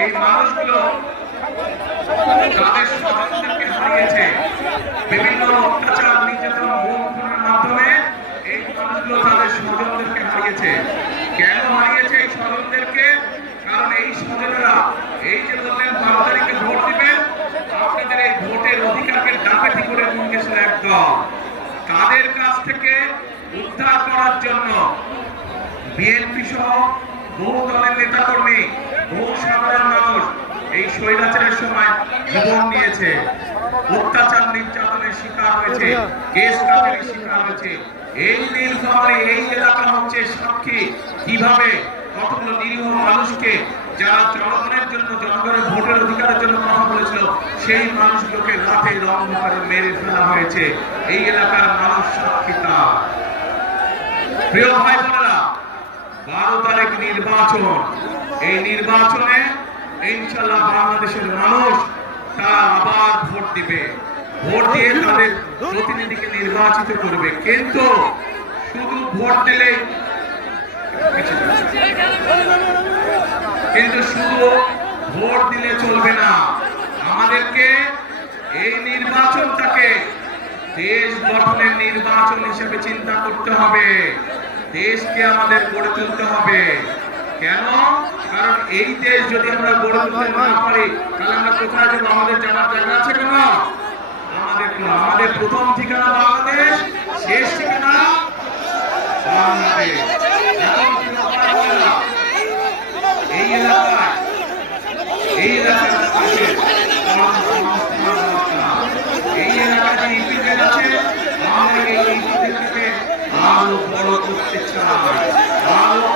এই মানুষগুলো তাদের স্বজনদেরকে হারিয়েছে বিভিন্ন অত্যাচার নির্যাতন খুনের মাধ্যমে। এই মানুষগুলো তাদের স্বজনদেরকে হারিয়েছে। কেন হারিয়েছে এই স্বজনদেরকে? কারণ এই স্বজনেরা এই যে বললেন 12 তারিখে ভোট দিবেন, আপনাদের এই ভোটের অধিকারকে ডাকাতি করে নিয়ে গেছিল একদল। তাদের কাছ থেকে উদ্ধার করার জন্য বিএনপি সহ বহু দলের নেতাকর্মী, বহু সাধারণ মানুষ এই স্বৈরাচারের সময় জীবন দিয়েছে, অত্যাচার নির্যাতনের শিকার হয়েছে, কেস কাটারির শিকার হয়েছে। এই নীলফামারী এই এলাকা হচ্ছে সাক্ষী কিভাবে কতগুলো নিরীহ মানুষকে যারা জনগণের জন্য, জনগণের ভোটের অধিকারের জন্য কথা বলেছিল, সেই মানুষগুলোকে রাতের অন্ধকারে মেরে ফেলা হয়েছে। এই এলাকার মানুষ সাক্ষী তা। প্রিয় ভাই বোনেরা, 12 তারিখ নির্বাচন। এই নির্বাচনে ইনশাআল্লাহ বাংলাদেশের মানুষ তারা আবার ভোট দিবে, ভোট দিয়ে তাদের প্রতিনিধিকে নির্বাচিত করবে। কিন্তু শুধু ভোট দিলে চলবে না। আমাদেরকে এই নির্বাচনটাকে দেশ গঠনের নির্বাচন হিসেবে চিন্তা করতে হবে। দেশকে আমাদের গড়ে তুলতে হবে। কেন? কারণ এই দেশ যদি আমরা গড়ে তুলতে না পারি, তাহলে আমরা কোথায় যাবো? আমাদের যাওয়ার জায়গা আছে কেন? আমাদের প্রথম ঠিকানা বাংলাদেশ, শেষ ঠিকানা বাংলাদেশ। এই এলাকায় এই এলাকায় আছে, আমরা এই থেকে আরো বড় করতে চাই, আরো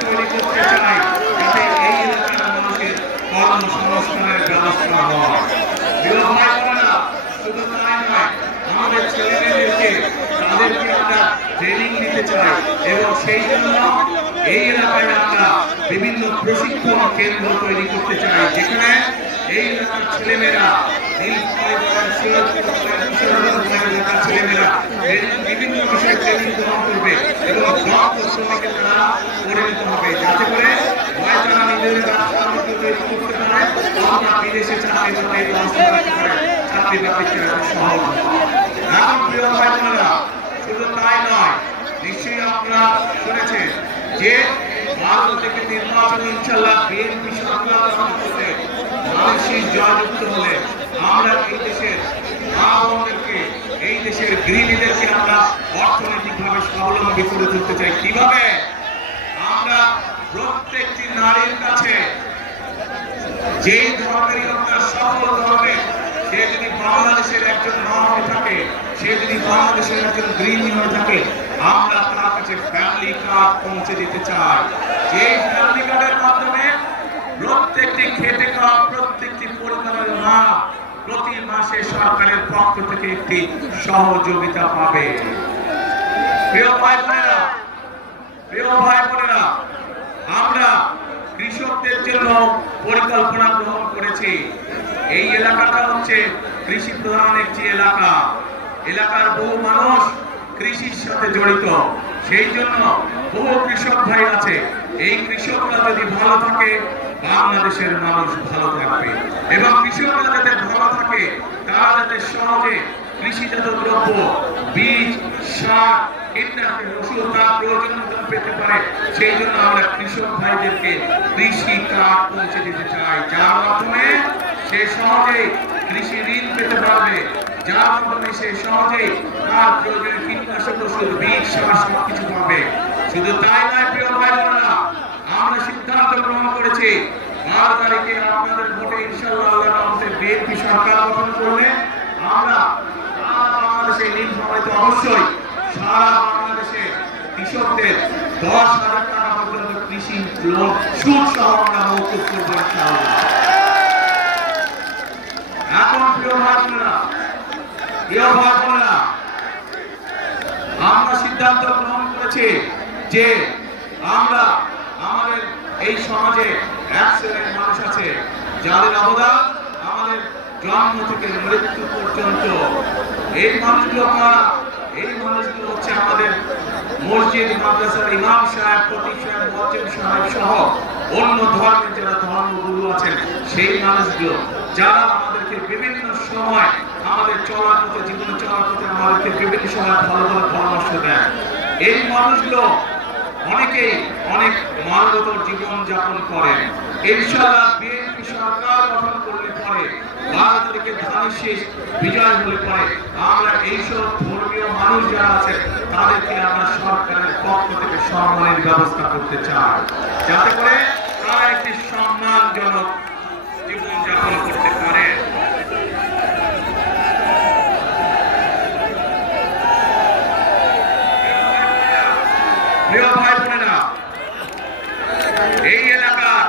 তৈরি করতে চাই, যাতে এই এলাকার মানুষের কর্মসংস্থানের ব্যবস্থা হয়। শুধু তাই নয়, আমাদের ছেলেমেয়েদেরকে তাদেরকে আমরা ট্রেনিং দিতে চাই এবং সেই জন্য এই এলাকায় আমরা বিভিন্ন প্রশিক্ষণ কেন্দ্র তৈরি করতে চাই, যেখানে এই এলাকার ছেলেমেয়েরা বিভিন্ন বিষয়ে ট্রেনিং গ্রহণ করবে এবং শ্রমিকের দ্বারা পরিণত হবে, যাতে করে হয় তারা নিজেদের ব্যবসা তৈরি করতে পারে, আমরা বিদেশে চাকরি বাকরি সহজ। এখন প্রিয় ভাই বোনেরা, শুধু তাই নয়, নিশ্চয়ই আপনারা শুনেছেন যে ভারত থেকে নির্বাচন ইনশাআল্লাহ বিএনপি সরকার মানসিক জয়যুক্ত হলে আমরা এই দেশের মা-বোনদেরকে, এই দেশের গৃহিণীদেরকে আমরা অর্থনৈতিকভাবে স্বাবলম্বী করে তুলতে চাই। কিভাবে? আমরা প্রত্যেকটি নারীর কাছে যে ধর্মেরই আপনার সকল ধর্মের, সে যদি বাংলাদেশের একজন মা হয়ে থাকে, সে যদি বাংলাদেশের একজন গৃহিণী হয়ে থাকে, আমরা তার কাছে ফ্যামিলি কার্ড পৌঁছে দিতে চাই। যে ফ্যামিলি কার্ডের মাধ্যমে প্রত্যেকটি খেটে খাওয়া প্রত্যেকটি পরিবারের মা প্রতি মাসে সরকারের পক্ষ থেকে একটি সহযোগিতা পাবে। প্রিয় ভাই বোনেরা, আমরা কৃষকদের জন্য পরিকল্পনা গ্রহণ করেছি। এই এলাকাটা হচ্ছে কৃষি প্রধান একটি এলাকা। এলাকার বহু মানুষ কৃষির সাথে জড়িত, সেই জন্য বহু কৃষক ভাই আছে। এই কৃষকরা যদি ভালো থাকে, বাংলাদেশের মানুষ ভালো থাকবে এবং কৃষকরা যাতে ভালো থাকে, তারা যাতে সহজে কৃষিজাত দ্রব্য, বীজ, সার, কীটনাশক, ওষুধ তার প্রয়োজন মতন পেতে পারে, সেই জন্য আমরা কৃষক ভাইদেরকে কৃষি কার্ড পৌঁছে দিতে চাই, যার মাধ্যমে সে সহজে কৃষি ঋণ পেতে পারবে, যার মাধ্যমে সে সহজেই তার প্রয়োজনীয় কীটনাশক, ওষুধ, বীজ, সার সবকিছু পাবে। শুধু তাই নয় প্রিয় ভাই বোনেরা, আমরা সিদ্ধান্ত গ্রহণ করেছি 12 তারিখে আপনাদের ভোটে ইনশাআল্লাহ আল্লাহর রহমতে বিএনপি সরকার গঠন করলে আমরা বাংলাদেশে নীলফামারীতে অবশ্যই সারা বাংলাদেশে কৃষকদের 10,000 টাকা পর্যন্ত কৃষি লোন সুদ সহ আমরা মৌকুফ করবো ইনশাআল্লাহ। এখন প্রিয় ভাই বোনেরা, আমরা সিদ্ধান্ত গ্রহণ করেছি যে আমরা আমাদের এই সমাজে এক শ্রেণীর মানুষ আছে যাদের অবদান আমাদের জন্ম থেকে মৃত্যু পর্যন্ত। এই মানুষগুলো হচ্ছে আমাদের মসজিদ, মাদ্রাসার ইমাম সাহেব, খতিব সাহেব, মুয়াজ্জিন সাহেব সহ অন্য ধর্মের যারা ধর্মগুরু আছেন সেই মানুষগুলো যারা আমাদেরকে বিভিন্ন সময় আমাদের চলার পথে জীবনে চলার পথে আমাদেরকে বিভিন্ন সময় ভালো ভালো পরামর্শ দেয়। এই মানুষগুলো অনেকেই অনেক মানবতর জীবন যাপন করেন। ইনশাআল্লাহ বিএনপি সরকার গঠন করলে পরে 12 তারিখে ধানের শীষ বিজয় হলে পরে আমরা এইসব ধর্মীয় মানুষ যারা আছেন তাদেরকে আমরা সরকারের পক্ষ থেকে সম্মানের ব্যবস্থা করতে চাই, যাতে করে তারা একটি সম্মানজনক জীবন যাপন করতে পারে। প্রিয় ভাই বোনেরা, এই এলাকার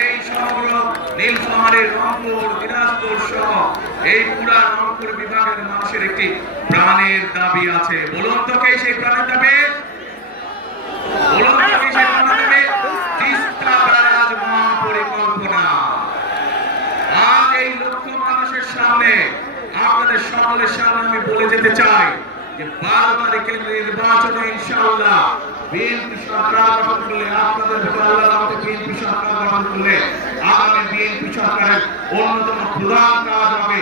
এই সমগ্র নীলফামারী, রংপুর, দিনাজপুর সহ এই পুরা রংপুর বিভাগের মানুষের একটি প্রাণের দাবি আছে। বলুন তো কে সেই প্রাণের দাবি? বলুন তো কে সেই প্রাণের দাবি? তিস্তা ব্যারাজ মহাপরিকল্পনা। আজ এই লক্ষ মানুষের সামনে, আপনাদের সকলের সামনে আমি বলে যেতে চাই যে 12 তারিখের নির্বাচনে ইনশাআল্লাহ বিএনপি সরকার গঠন করলে, আপনাদের বিএনপি সরকার গঠন করলে আগামী বিএনপি সরকারের অন্যতম প্রধান কাজ হবে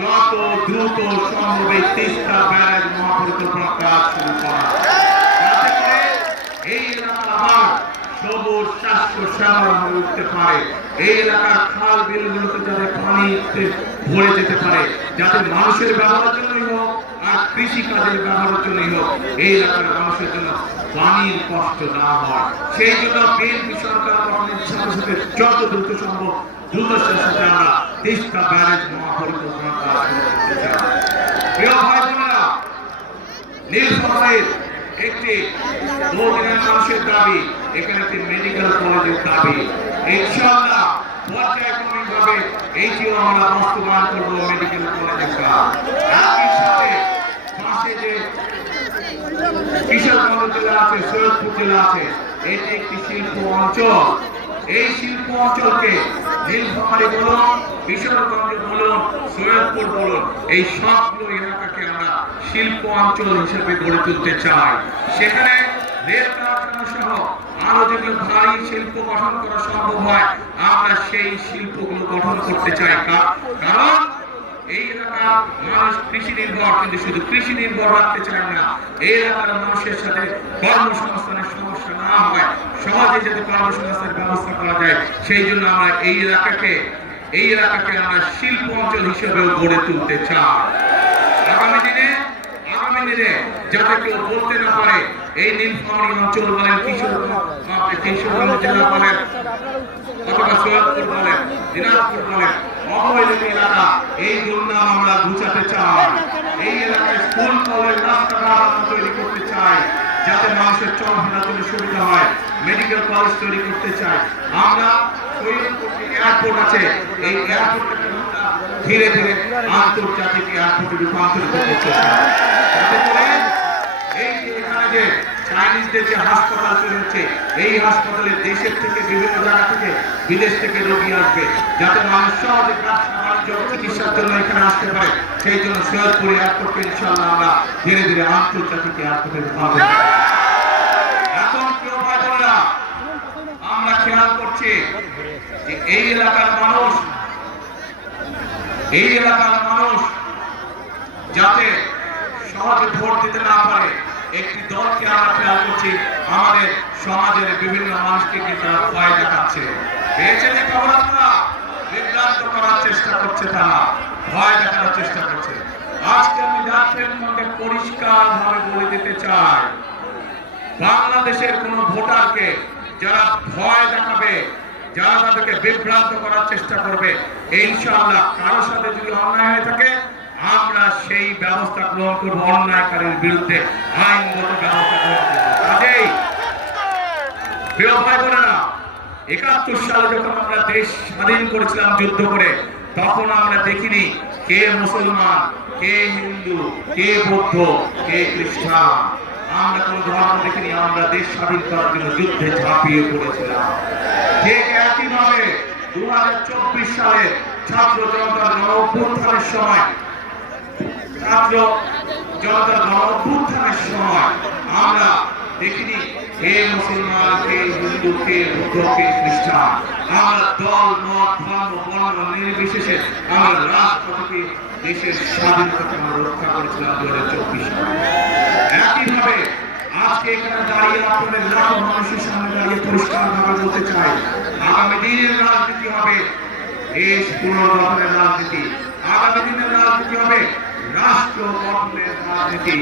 যত দ্রুত সম্ভব এই তিস্তা ব্যারাজ মহাপরিকল্পনা কাজ শুরু করা, যাতে করে এই এলাকা আবার সবুজ স্বাস্থ্য শ্যামল হয়ে উঠতে পারে। এই এলাকার খাল বিলগুলোতে যাতে পানিতে ভরে যেতে পারে, যাতে মানুষের ব্যবহারের জন্যই হোক আর কৃষি কাজের ব্যবহারের জন্যই হোক এই এলাকার মানুষের জন্য পানির কষ্ট না হয়। সেই জন্য বিএনপি সরকার গঠনের সাথে সাথে যত দ্রুত সম্ভব দ্রুততার সাথে আমরা তিস্তা ব্যারাজ মহাপরিকল্পনা কাজ শুরু করতে চাই। প্রিয় ভাই বোনেরা, নীলফামারীর একটি বহুদিনের মানুষের দাবি, এখানে একটি মেডিকেল কলেজের দাবি। ইনশাআল্লাহ পর্যায়ক্রমিকভাবে এইটিও আমরা বাস্তবায়ন করবো, মেডিকেল কলেজের কাজ। একই সাথে পাশে যে কিশোরগঞ্জ জেলা আছে, সৈয়দপুর জেলা আছে, এটি একটি শিল্প অঞ্চল। এই শিল্প অঞ্চলকে নীলফামারী বলুন, কিশোরগঞ্জ বলুন, সৈয়দপুর বলুন, এই সবগুলো এলাকাকে আমরা শিল্প অঞ্চল হিসেবে গড়ে তুলতে চাই। সেখানে রেল কারখানা সহ আরো যেগুলো ভারী শিল্প গঠন করা সম্ভব হয় আমরা সেই শিল্পগুলো গঠন করতে চাই। কারণ এই এলাকার মানুষ কৃষি নির্ভর, কিন্তু শুধু কৃষি নির্ভর রাখতে চায় না। এই এলাকার মানুষের সাথে কর্মসংস্থানের সমস্যা না হয়, সহজে যাতে কর্মসংস্থানের ব্যবস্থা করা যায়, সেই জন্য আমরা এই এলাকাকে আমরা শিল্প অঞ্চল হিসেবেও গড়ে তুলতে চাই। আগামী দিনে যাতে কেউ বলতে না পারে এই নীলফামারী অঞ্চল বলেন, কিশোরগঞ্জ জেলা বলেন, অথবা সৈয়দপুর বলেন, দিনাজপুর বলেন, অবহেলিত এলাকা, এই দুর্নাম আমরা ঘুচাতে চাই। এই এলাকায় স্কুল, কলেজ, রাস্তাঘাট তৈরি করতে চাই, যাতে মানুষের চলাফেরার জন্য সুবিধা হয়। মেডিকেল কলেজ তৈরি করতে চাই। আমরা সৈয়দপুর এয়ারপোর্ট আছে, এই এয়ারপোর্টটাকে ধীরে ধীরে আন্তর্জাতিক এয়ারপোর্টে রূপান্তরিত করতে চাই, যাতে করে এই যে এখানে যে চাইনিজদের যে হাসপাতাল তৈরি হচ্ছে, এই হাসপাতালে দেশের থেকে বিভিন্ন জায়গা থেকে বিদেশ থেকে রোগী আসবে, যাতে মানুষ সহজে ব্যবসা বাণিজ্য চিকিৎসার জন্য এখানে আসতে পারে। সেই জন্য সৈয়দপুর এয়ারপোর্টকে ইনশাআল্লাহ আমরা ধীরে ধীরে আন্তর্জাতিক এয়ারপোর্টে রূপান্তরিত করব। এখন প্রিয় ভাই বোনেরা, আমরা খেয়াল করছি যে এই এলাকার মানুষ যাতে সহজে ভোট দিতে না পারে, একটি দলকে আমরা খেয়াল করছি আমাদের সমাজের বিভিন্ন মানুষকে কিন্তু ভয় দেখাচ্ছে। পেয়েছে যে খবর, আপনারা বিভ্রান্ত করার চেষ্টা করছে, তারা ভয় দেখানোর চেষ্টা করছে। আজকে আমি জাতীয় মধ্যে পরিষ্কার ভাবে বলে দিতে চাই, বাংলাদেশের কোন ভোটারকে যারা ভয় দেখাবে, যারা তাদেরকে বিভ্রান্ত করার চেষ্টা করবে, ইনশাআল্লাহ কারোর সাথে যদি অন্যায় হয়ে থাকে আমরা সেই ব্যবস্থা গ্রহণ করব, অন্যায়কারীর বিরুদ্ধে আইনগত ব্যবস্থা গ্রহণ করব। কাজেই প্রিয় ভাই বোনেরা, ৭১ সালে যখন আমরা দেশ স্বাধীন করেছিলাম যুদ্ধ করে, তখন আমরা দেখিনি কে মুসলমান, কে হিন্দু, কে বৌদ্ধ, কে খ্রিস্টান। আমরা কোন ধর্ম দেখিনি, আমরা দেশ স্বাধীন করার জন্য যুদ্ধে ঝাঁপিয়ে পড়েছিলাম। ঠিক একইভাবে ২০২৪ সালে ছাত্র জনতার গণ-অভ্যুত্থানের সময় আমরা দেখিনি কে মুসলমান, কে হিন্দু, কে বৌদ্ধ, কে খ্রিস্টান। আমরা দল, মত, ধর্ম, বর্ণ নির্বিশেষে আমরা রাজপথে দেশের স্বাধীনতাকে আমরা রক্ষা করেছিলাম 2024 সালে। একইভাবে আজকে এখানে দাঁড়িয়ে আপনাদের লাখো মানুষের সামনে দাঁড়িয়ে পরিষ্কারভাবে বলতে চাই, আগামী দিনের রাজনীতি হবে দেশ পুনর্গঠনের রাজনীতি, আগামী দিনের রাজনীতি হবে রাষ্ট্র গঠনের রাজনীতি।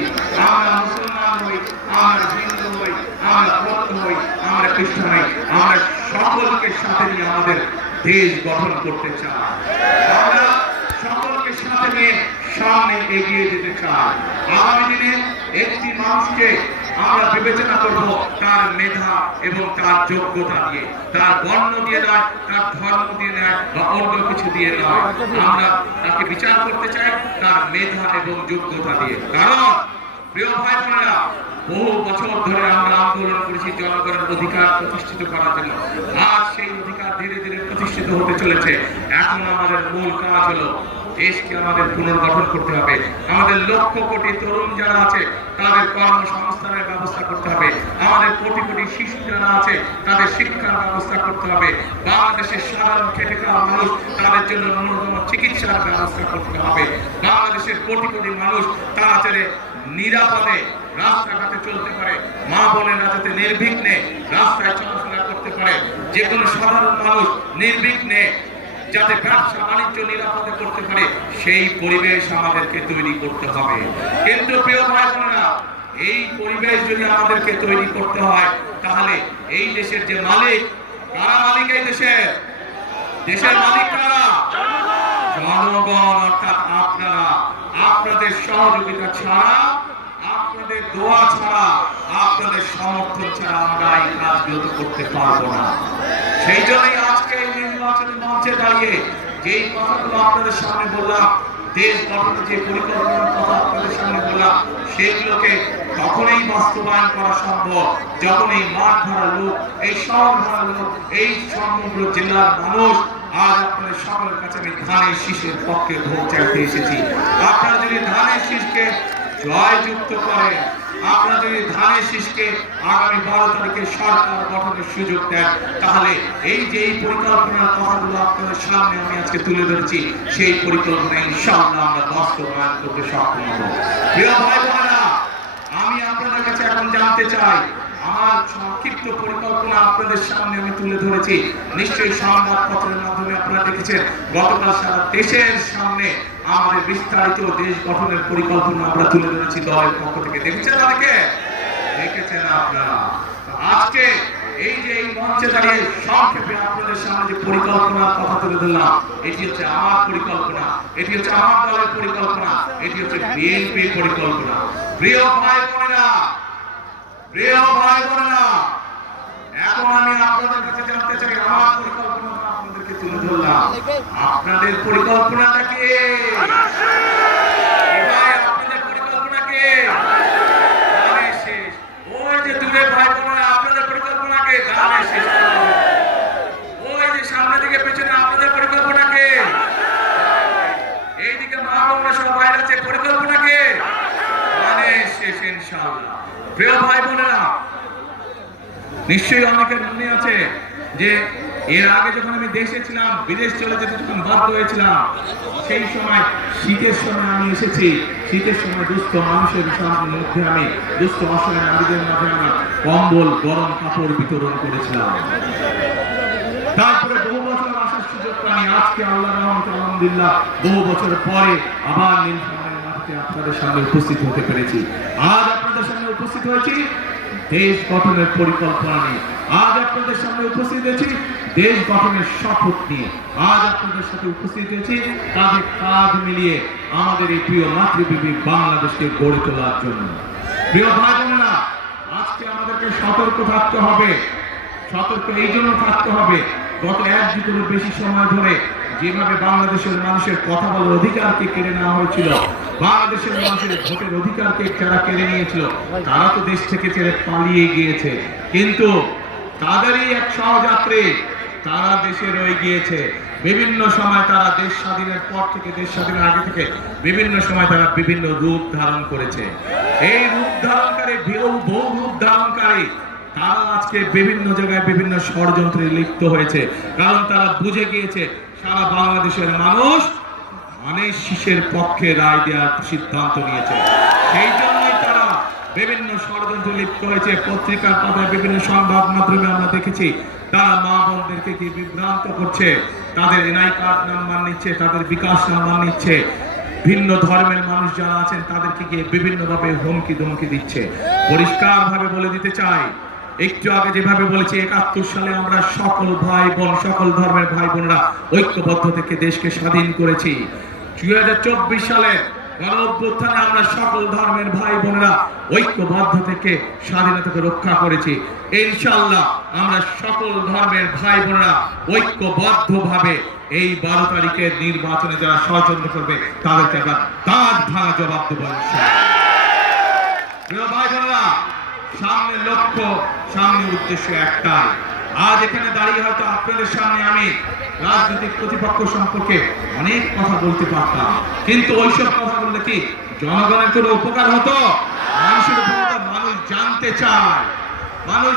আমরা মুসলমান হই, আমরা হিন্দু হই, আমরা বৌদ্ধ হই, আমরা খ্রিস্টান হই, আমরা সকলকে সাথে নিয়ে আমাদের দেশ গঠন করতে চাই। আমরা সকলকে সাথে নিয়ে সামনে এগিয়ে যেতে চাই। আগামী দিনে একটি মানুষকে আমরা বিবেচনা করব তার মেধা এবং তার যোগ্যতা দিয়ে, তার বর্ণ দিয়ে নয়, তার ধর্ম দিয়ে নয়, বা অন্য কিছু দিয়ে নয়। আমরা তাকে বিচার করতে চাই তার মেধা এবং যোগ্যতা দিয়ে। কারণ প্রিয় ভাই বোনেরা, বহু বছর ধরে আমরা আন্দোলন করেছি জনগণের অধিকার প্রতিষ্ঠিত করার জন্য। আজ সেই অধিকার ধীরে ধীরে প্রতিষ্ঠিত হতে চলেছে। এখন আমাদের মূল কাজ হলো দেশকে আমাদের পুনর্গঠন করতে হবে। আমাদের লক্ষ কোটি তরুণ যারা আছে তাদের কর্মসংস্থানের ব্যবস্থা করতে হবে। আমাদের কোটি কোটি শিশু যারা আছে তাদের শিক্ষার ব্যবস্থা করতে হবে। বাংলাদেশের সাধারণ খেটে খাওয়া মানুষ তাদের জন্য ন্যূনতম চিকিৎসার ব্যবস্থা করতে হবে। বাংলাদেশের কোটি কোটি মানুষ তারা যাতে নিরাপদে রাস্তাঘাটে চলতে পারে, মা বোনেরা যাতে নির্বিঘ্নে রাস্তায় চলাফেরা করতে পারে, যে কোনো সাধারণ মানুষ নির্বিঘ্নে যাতে ব্যবসা বাণিজ্য নিরাপদে করতে পারে, সেই পরিবেশ আমাদেরকে তৈরি করতে হবে। কিন্তু প্রিয় ভাই বোনেরা, এই পরিবেশ যদি আমাদেরকে তৈরি করতে হয়, তাহলে এই দেশের যে মালিক, কারা মালিক? এই দেশের মালিক কারা? জনগণ, অর্থাৎ আপনারা। আপনাদের সহযোগিতা ছাড়া, আপনাদের দোয়া ছাড়া, আপনাদের সমর্থন ছাড়া আমরা এই কাজগুলো করতে পারবো না। সেই জন্যই আজকে এই নির্বাচনী মঞ্চে দাঁড়িয়ে যেই কথাগুলো আপনাদের সামনে বললাম, দেশ গঠনের যে পরিকল্পনার কথা আপনাদের সামনে বললাম, সেগুলোকে তখনই বাস্তবায়ন করা সম্ভব যখন এই মাঠ ভরা লোক, এই শহর ভরা লোক, এই সমগ্র জেলার মানুষ আজ আপনাদের সকলের কাছে আমি ধানের শীষের পক্ষে ভোট চাইতে এসেছি। আপনারা যদি ধানের শীষকে জয়যুক্ত করেন, আপনারা যদি ধানের শীষকে আগামী 12 তারিখে সরকার গঠনের সুযোগ দেন, তাহলে এই যে এই পরিকল্পনার কথাগুলো আপনাদের সামনে আমি আজকে তুলে ধরেছি, সেই পরিকল্পনা ইনশাআল্লাহ আমরা বাস্তবায়ন করতে সক্ষম হব। প্রিয় ভাই বোনেরা, আমি আপনাদের কাছে এখন জানতে চাই, আমার সংক্ষিপ্ত পরিকল্পনা আপনাদের সামনে আমি তুলে ধরেছি। নিশ্চয়ই সংবাদপত্রের মাধ্যমে আপনারা দেখেছেন, গতকাল সারা দেশের সামনে আমাদের বিস্তারিত দেশ গঠনের পরিকল্পনা আমরা তুলে ধরেছি দলের পক্ষ থেকে। দেখেছেন অনেকে? দেখেছেন আপনারা। আজকে এই যে এই মঞ্চে দাঁড়িয়ে সংক্ষেপে আপনাদের সামনে যে পরিকল্পনার কথা তুলে ধরলাম, এটি হচ্ছে আমার পরিকল্পনা, এটি হচ্ছে আমার দলের পরিকল্পনা, এটি হচ্ছে বিএনপির পরিকল্পনা। প্রিয় ভাই বোনেরা, এখন আমি আপনাদের কাছে জানতে চাই, আমার পরিকল্পনা আপনাদেরকে তুলে ধরলাম, আপনাদের পরিকল্পনাটা কি? আপনাদের পরিকল্পনা কি? শেষ। ওই যে দূরে ভাই বোনেরা, আপনাদের পরিকল্পনা কি? শেষ। ওই যে সামনে দিকে পেছনে আপনাদের পরিকল্পনা কি? এইদিকে মা বোনেরা সব বাইরে আছে, পরিকল্পনা কি? শেষ ইনশাআল্লাহ। প্রিয় ভাই বোনেরা, নিশ্চয়ই অনেকের মনে আছে যে এর আগে যখন আমি দেশে ছিলাম, বিদেশ চলে যেতে যখন বাধ্য হয়েছিলাম, সেই সময় শীতের সময় আমি এসেছি। শীতের সময় দুস্থ মানুষের মধ্যে আমি, দুস্থ অসহায় নারীদের মধ্যে আমি কম্বল, গরম কাপড় বিতরণ করেছিলাম। তারপরে বহু বছর আসার সুযোগ পাই, আজকে আল্লাহর রহমতে আলহামদুলিল্লাহ বহু বছর পরে আবার নীলফামারীর মাটিতে আপনাদের সামনে উপস্থিত হতে পেরেছি। আজ আপনাদের সামনে উপস্থিত হয়েছি দেশ গঠনের পরিকল্পনা নিয়ে। আজ আপনাদের সামনে উপস্থিত হয়েছি দেশ গঠনের শপথ নিয়ে। আজ আপনাদের সাথে উপস্থিত হয়েছি কাঁধে কাঁধ মিলিয়ে আমাদের এই প্রিয় মাতৃভূমি বাংলাদেশকে গড়ে তোলার জন্য। প্রিয় ভাই বোনেরা, আজকে আমাদেরকে সতর্ক থাকতে হবে। সতর্ক এই জন্য থাকতে হবে, গত 1 যুগেরও বেশি সময় ধরে যেভাবে বাংলাদেশের মানুষের কথা বলার অধিকারকে কেড়ে নেওয়া হয়েছিল, বাংলাদেশের মানুষের ভোটের অধিকারকে যারা কেড়ে নিয়েছিল, তারা তো দেশ থেকে ছেড়ে পালিয়ে গিয়েছে। কিন্তু তাদেরই এক সহযাত্রী, তারা দেশে রয়ে গিয়েছে। বিভিন্ন সময় তারা দেশ স্বাধীনের পর থেকে, দেশ স্বাধীনের আগে থেকে বিভিন্ন সময় তারা বিভিন্ন রূপ ধারণ করেছে। এই রূপ ধারণকারী, বহু রূপ ধারণকারী তারা আজকে বিভিন্ন জায়গায় বিভিন্ন ষড়যন্ত্রে লিপ্ত হয়েছে, কারণ তারা বুঝে গিয়েছে সারা বাংলাদেশের মানুষ ধানের শীষের পক্ষে রায় দেওয়ার সিদ্ধান্ত নিয়েছে। সেই জন্যই তারা বিভিন্ন ষড়যন্ত্রে লিপ্ত হয়েছে। পত্রিকার পাতায়, বিভিন্ন সংবাদ মাধ্যমে আমরা দেখেছি তারা মা বোনদেরকে কি বিভ্রান্ত করছে, তাদের এনআই কার্ড নাম্বার নিচ্ছে, তাদের বিকাশ নাম্বার নিচ্ছে, ভিন্ন ধর্মের মানুষ যারা আছেন তাদেরকে গিয়ে বিভিন্নভাবে হুমকি ধমকি দিচ্ছে। পরিষ্কারভাবে বলে দিতে চাই, একটু আগে যেভাবে বলেছি 71 সালে আমরা সকল ভাই বোন, সকল ধর্মের ভাই বোনরা ঐক্যবদ্ধ থেকে দেশকে স্বাধীন করেছি। 2024 সালে গণ অভ্যুত্থানে আমরা সকল ধর্মের ভাই বোনেরা ঐক্যবদ্ধ থেকে স্বাধীনতাকে রক্ষা করেছি। ইনশাআল্লাহ আমরা সকল ধর্মের ভাই বোনেরা ঐক্যবদ্ধভাবে এই 12 তারিখের নির্বাচনে যারা ষড়যন্ত্র করবে তাদেরকে আমরা দাঁত ভাঙা জবাব দেব ইনশাআল্লাহ। প্রিয় ভাই বোনেরা, সামনে লক্ষ্য, সামনে উদ্দেশ্য একটাই। আজ এখানে দাঁড়িয়ে হয়তো আপনাদের সামনে আমি রাজনৈতিক প্রতিপক্ষ সম্পর্কে অনেক কথা বলতে পারতাম, কিন্তু ওইসব কথা বললে কি জনগণের কোনো উপকার হতো? মানুষের উপকার। মানুষ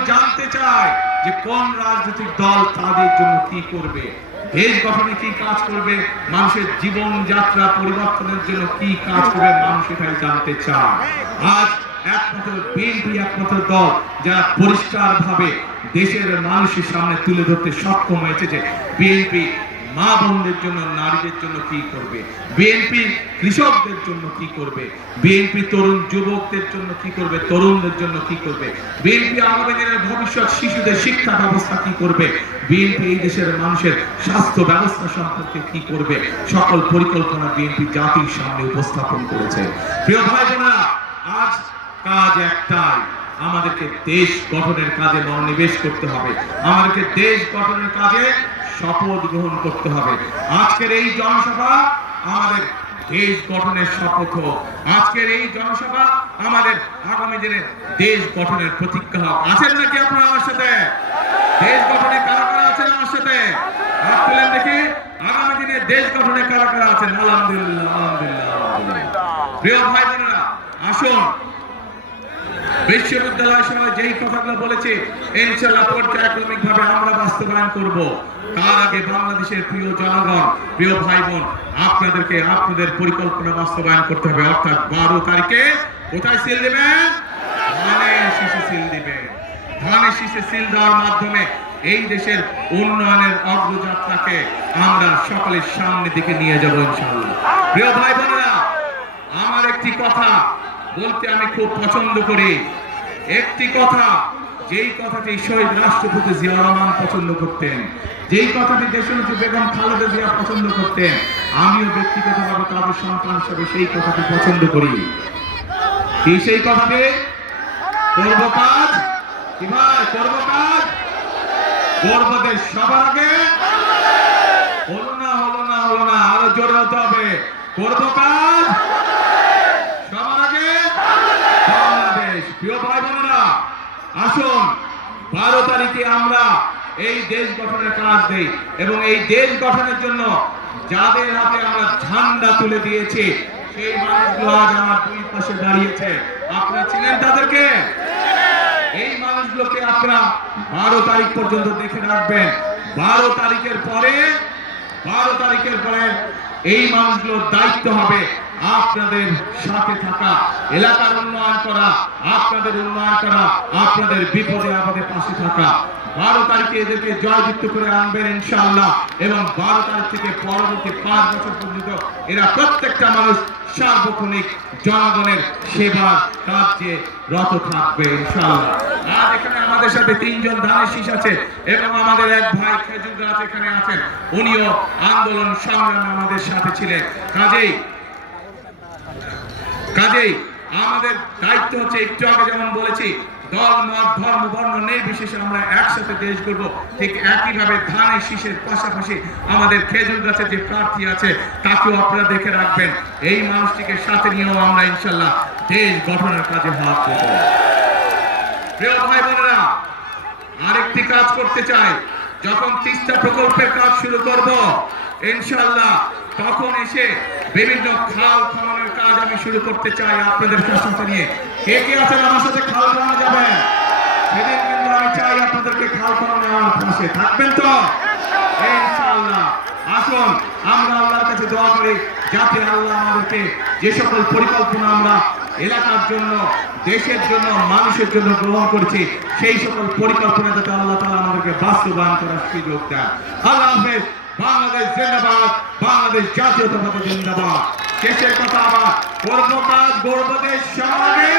জানতে চায় যে কোন রাজনৈতিক দল তাদের জন্য কি করবে, দেশ গঠনে কি কাজ করবে, মানুষের জীবন যাত্রা পরিবর্তনের জন্য কি কাজ করবে, মানুষ এটাই জানতে চায়। আজ একমাত্র বিএনপি একমাত্র দল যারা পরিষ্কারভাবে দেশের মানুষের সামনে তুলে ধরতে সক্ষম হয়েছে যে বিএনপি মা বোনদের জন্য, নারীদের জন্য কি করবে, বিএনপি কৃষকদের জন্য কি করবে, বিএনপি তরুণ যুবকদের জন্য কি করবে, তরুণদের জন্য কি করবে, বিএনপি আগামী দিনের ভবিষ্যৎ শিশুদের শিক্ষা ব্যবস্থা কি করবে, বিএনপি এই দেশের মানুষের স্বাস্থ্য ব্যবস্থা সম্পর্কে কি করবে, সকল পরিকল্পনা বিএনপি জাতির সামনে উপস্থাপন করেছে। প্রিয় ভাই বোনেরা, আজ কাজ একটাই, আমাদেরকে দেশ গঠনের কাজে মনোনিবেশ করতে হবে, আমাদেরকে দেশ গঠনের কাজে শপথ গ্রহণ করতে হবে। আজকের এই জনসভা আমাদের দেশ গঠনের শপথ হোক, আজকের এই জনসভা আমাদের আগামী দিনে দেশ গঠনের প্রতিজ্ঞা হোক। আছেন নাকি আপনারা আমার সাথে? দেশ গঠনে কারা কারা আছেন আমার সাথে? হাত তুলেন দেখি। আগামী দিনে দেশ গঠনে কারা কারা আছেন? আলহামদুলিল্লাহ, আলহামদুলিল্লাহ, আলহামদুলিল্লাহ। প্রিয় ভাই বোনেরা, আসুন বিশ্ববিদ্যালয় সময় যেই কথাগুলো বলেছে ইনশাআল্লাহ পর্যায়ক্রমিকভাবে আমরা বাস্তবায়ন করব। তার আগে বাংলাদেশের প্রিয় জনগণ, প্রিয় ভাই বোন, আপনাদেরকে আপনাদের পরিকল্পনা বাস্তবায়ন করতে হবে। অর্থাৎ 12 তারিখে কোথায় সিল দেবেন? ধানের শীষে সিল দিবেন। ধানের শীষে সিল দেওয়ার মাধ্যমে এই দেশের উন্নয়নের অগ্রযাত্রাকে আমরা সকলের সামনে দিকে নিয়ে যাব ইনশাআল্লাহ। প্রিয় ভাই বোনেরা, আমার একটি কথা বলতে আমি খুব পছন্দ করি, একটি কথা, যেই কথাটি শহীদ রাষ্ট্রপতি জিয়া রহমান পছন্দ করতেন, যেই কথাটি দেশনেত্রী বেগম খালেদা জিয়া পছন্দ করতেন, আমিও ব্যক্তিগতভাবে তাদের সন্তান হিসেবে সেই কথাটি পছন্দ করি। কি সেই কথাটি? করব কাজ, কি ভাই? করব কাজ, করব দেশ সবার আগে। হলো না, হলো না, হলো না, আরো জোরে হতে হবে। করব কাজ সবার আগে, বাংলাদেশ। প্রিয় ভাই বোনেরা, আসুন 12 তারিখে আমরা এই দেশ গঠনের কাজ দেই, এবং এই দেশ গঠনের জন্য যাদের হাতে আমরা ঝান্ডা তুলে দিয়েছি সেই মানুষগুলো আজ আমার দুই পাশে দাঁড়িয়েছে। আপনারা চিনেন তাদেরকে? এই মানুষগুলোকে আপনারা 12 তারিখ পর্যন্ত দেখে রাখবেন। 12 তারিখের পরে এই মানুষগুলোর দায়িত্ব হবে আপনাদের সাথে থাকা, এলাকার উন্নয়ন করা, আপনাদের উন্নয়ন করা, আপনাদের বিপদে আপদে পাশে থাকা। 12 তারিখে এদেরকে জয়যুক্ত করে আনবেন ইনশাআল্লাহ, এবং 12 তারিখ থেকে পরবর্তী 5 বছর পর্যন্ত এরা প্রত্যেকটা মানুষ সার্বক্ষণিক জনগণের সেবার কাজে রত থাকবে ইনশাআল্লাহ। আজ এখানে আমাদের সাথে 3 জন ধানের শীষ আছে, এবং আমাদের এক ভাই খেজুর গাছ এখানে আছেন, উনিও আন্দোলন সংগ্রামে আমাদের সাথে ছিলেন। কাজেই আমাদের দায়িত্ব হচ্ছে, একটু আগে যেমন বলেছি, দল মত ধর্ম বর্ণ নির্বিশেষে আমরা একসাথে দেশ গড়ব। ঠিক একইভাবে ধানের শীষের পাশাপাশি আমাদের খেজুর গাছের যে প্রার্থী আছে তাকেও আপনারা দেখে রাখবেন। এই মানুষটিকে সাথে নিয়েও আমরা ইনশাআল্লাহ দেশ গঠনের কাজে হাত দেব। প্রিয় ভাই বোনেরা, আরেকটি কাজ করতে চাই, যখন তিস্তা প্রকল্পের কাজ শুরু করব ইনশাআল্লাহ তখন এসে বিভিন্ন খাল খননের কাজ আমি শুরু করতে চাই আপনাদের সাথে নিয়ে। কে কে আছেন আমার সাথে খাল খননে যাবেন? সেদিন কিন্তু আমি চাই আপনাদেরকে খাল খননে আমার পাশে থাকবেন তো ইনশাআল্লাহ। আসুন আমরা আল্লাহর কাছে দোয়া করি যাতে আল্লাহ আমাদেরকে যে সকল পরিকল্পনা আমরা এলাকার জন্য, দেশের জন্য, মানুষের জন্য গ্রহণ করছি সেই সকল পরিকল্পনা যাতে আল্লাহ তাআলা আমাদেরকে বাস্তবায়ন করার সুযোগ দেন। আল্লাহ হাফেজ। বাংলাদেশ জিন্দাবাদ, বাংলাদেশ জাতীয়তাবাদী জিন্দাবাদ। শেষের কথা আবার, গর্ব কাজ গর্ব দেশ সমাজে